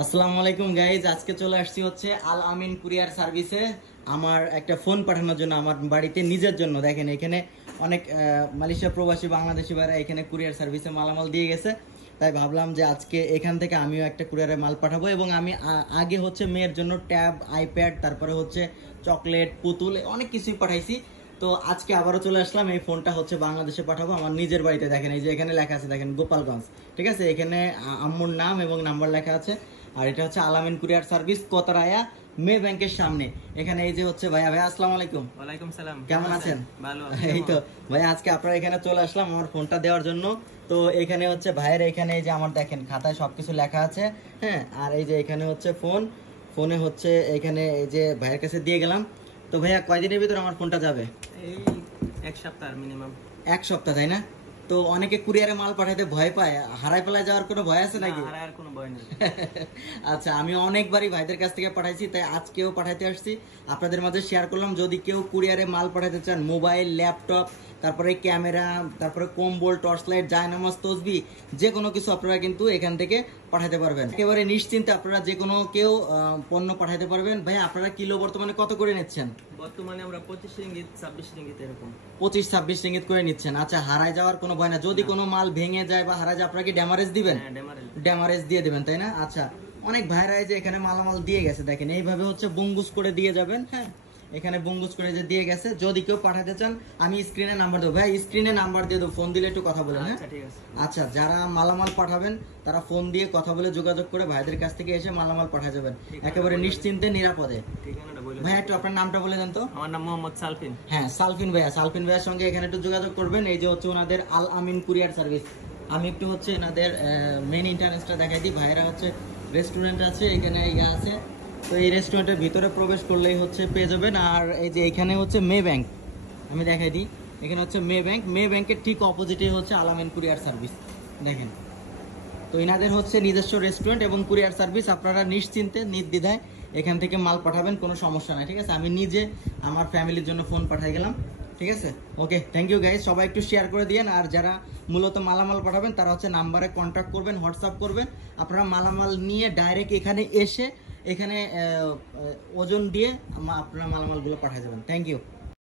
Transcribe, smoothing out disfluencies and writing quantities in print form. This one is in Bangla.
আসসালামু আলাইকুম গাইজ, আজকে চলে আসছি হচ্ছে আল আমিন কুরিয়ার সার্ভিসে আমার একটা ফোন পাঠানোর জন্য আমার বাড়িতে নিজের জন্য। দেখেন এখানে অনেক মালয়েশিয়া প্রবাসী বাংলাদেশি ভাইরা এখানে কুরিয়ার সার্ভিসে মালামাল দিয়ে গেছে, তাই ভাবলাম যে আজকে এখান থেকে আমিও একটা কুরিয়ারে মাল পাঠাবো। এবং আমি আগে হচ্ছে মেয়ের জন্য ট্যাব, আইপ্যাড, তারপরে হচ্ছে চকলেট, পুতুল, অনেক কিছুই পাঠাইছি। তো আজকে আবারও চলে আসলাম, এই ফোনটা হচ্ছে বাংলাদেশে পাঠাবো আমার নিজের বাড়িতে। দেখেন এই যে এখানে লেখা আছে, দেখেন গোপালগঞ্জ, ঠিক আছে। এখানে আম্মুর নাম এবং নাম্বার লেখা আছে। আর এটা হচ্ছে আল আমিন কুরিয়ার সার্ভিস, কোতরায়া মে ব্যাংকের সামনে। এখানে এই যে হচ্ছে ভাইয়া। ভাইয়া আসসালামু আলাইকুম। ওয়ালাইকুম সালাম। কেমন আছেন? ভালো। এই তো ভাইয়া, আজকে আপনার এখানে চলে আসলাম আমার ফোনটা দেওয়ার জন্য। তো এখানে হচ্ছে ভাইয়ের এখানে এই যে আমার দেখেন খাতায় সবকিছু লেখা আছে, হ্যাঁ। আর এই যে এখানে হচ্ছে ফোনে হচ্ছে এখানে এই যে ভাইয়ের কাছে দিয়ে গেলাম। তো ভাইয়া কয়দিনের ভিতর আমার ফোনটা যাবে? এই এক সপ্তাহ মিনিমাম। এক সপ্তাহ, তাই না? তো অনেকে কুরিয়ারে মাল পাঠাইতে ভয় পায়, হারাই ফেলায় যাওয়ার কোনো ভয় আছে নাকি? হারার কোনো ভয় নেই। আচ্ছা, আমি অনেকবারই ভাইদের কাছ থেকে পাঠাইছি, তাই আজকেও পাঠাইতে আসছি, আপনাদের মাঝে শেয়ার করলাম। যদি কেউ কুরিয়ারে মাল পাঠাতে চান, মোবাইল, ল্যাপটপ, তারপরে ক্যামেরা, তারপরে কম্বল, টর্চ লাইট, জায়নামাজ, তসবি, যে কোনো কিছু আপনারা কিন্তু এখান থেকে পাঠাতে পারবেন। একেবারে নিশ্চিন্তে আপনারা যে কোনো কেউ পণ্য পাঠাতে পারবেন। ভাই আপনারা কিলো বর্তমানে কত করে নিচ্ছেন? বর্তমানে আমরা 25 রিঙ্গিত 26 রিঙ্গিত এরকম 25-26 রিঙ্গিত করে নিচ্ছেন। আচ্ছা, হারায় যাওয়ার কোনো ভয় না? যদি কোনো মাল ভেঙে যায় বা হারায় যায়, আপনারা কি ড্যামারেজ দিবেন? ড্যামারেজ দিয়ে দেবেন, তাই না? আচ্ছা, অনেক ভাইরা যে এখানে মালামাল দিয়ে গেছে, দেখেন এইভাবে হচ্ছে বঙ্গুস করে দিয়ে যাবেন, হ্যাঁ। এখানে বঙ্গুস করে যে দিয়ে গেছে। যদি কেউ পাঠাতে চান আমি স্ক্রিনে নাম্বার দেবো। ভাই স্ক্রিনে নাম্বার দিয়ে দেবো, ফোন দিলে একটু কথা বলেন, হ্যাঁ। আচ্ছা, যারা মালামাল পাঠাবেন তারা ফোন দিয়ে কথা বলে যোগাযোগ করে ভাইদের কাছ থেকে এসে মালামাল পাঠা যাবেন একেবারে নিশ্চিন্তে, নিরাপদে। ভাই একটু আপনার নামটা বলে দেন তো। আমার নাম মোহাম্মদ সালফিন। হ্যাঁ, সালফিন ভাইয়া। সালফিন ভাইয়ার সঙ্গে এখানে একটু যোগাযোগ করবেন। এই যে হচ্ছে ওনাদের আল আমিন কুরিয়ার সার্ভিস। আমি একটু হচ্ছে এনাদের মেন ইন্টারনেটটা দেখাই দিই। ভাইরা হচ্ছে রেস্টুরেন্ট আছে এখানে, ইয়া আছে। তো এই রেস্টুরেন্টের ভিতরে প্রবেশ করলেই হচ্ছে পেয়ে যাবেন। আর এই যে এখানে হচ্ছে মে ব্যাংক, আমি দেখাই দিই। এখানে হচ্ছে মে ব্যাংক, মে ব্যাংকের ঠিক অপোজিটে হচ্ছে আল আমিন কুরিয়ার সার্ভিস, দেখেন। তো এনাদের হচ্ছে নিজস্ব রেস্টুরেন্ট এবং কুরিয়ার সার্ভিস। আপনারা নিশ্চিন্তে নির্দ্বিধায় এখান থেকে মাল পাঠাবেন, কোনো সমস্যা নাই, ঠিক আছে। আমি নিজে আমার ফ্যামিলির জন্য ফোন পাঠাই গেলাম, ঠিক আছে। ওকে, থ্যাংক ইউ গাইজ। সবাই একটু শেয়ার করে দিয়েন। আর যারা মূলত মালামাল পাঠাবেন তারা হচ্ছে নাম্বারে কন্ট্যাক্ট করবেন, হোয়াটসঅ্যাপ করবেন। আপনারা মালামাল নিয়ে ডাইরেক্ট এখানে এসে এখানে ওজন দিয়ে আপনারা মালামালগুলো পাঠিয়ে যাবেন। Thank you.